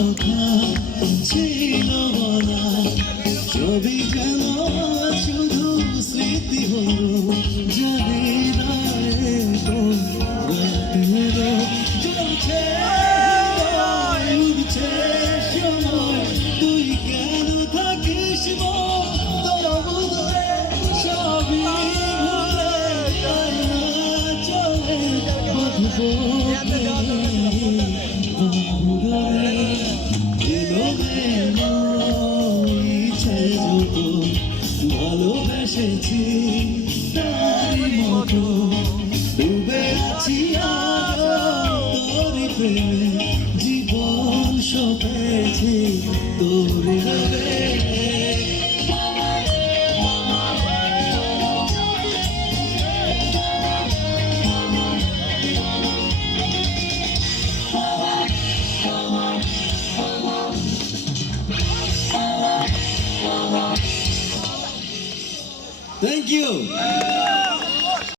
কথা ছিল বলা, সবই যেন শুধু স্মৃতি হলো। জানি না এখন রাতেরও চলছে উঠছে সময়, তুই কেন থাকিস তবু ধরে সবই ভুলে যায় না চলে ভালোবেসেছি তারি মতো, ডুবে আছি তোরি প্রেমে, জীবন সপেছি তোরি নামে। Thank you.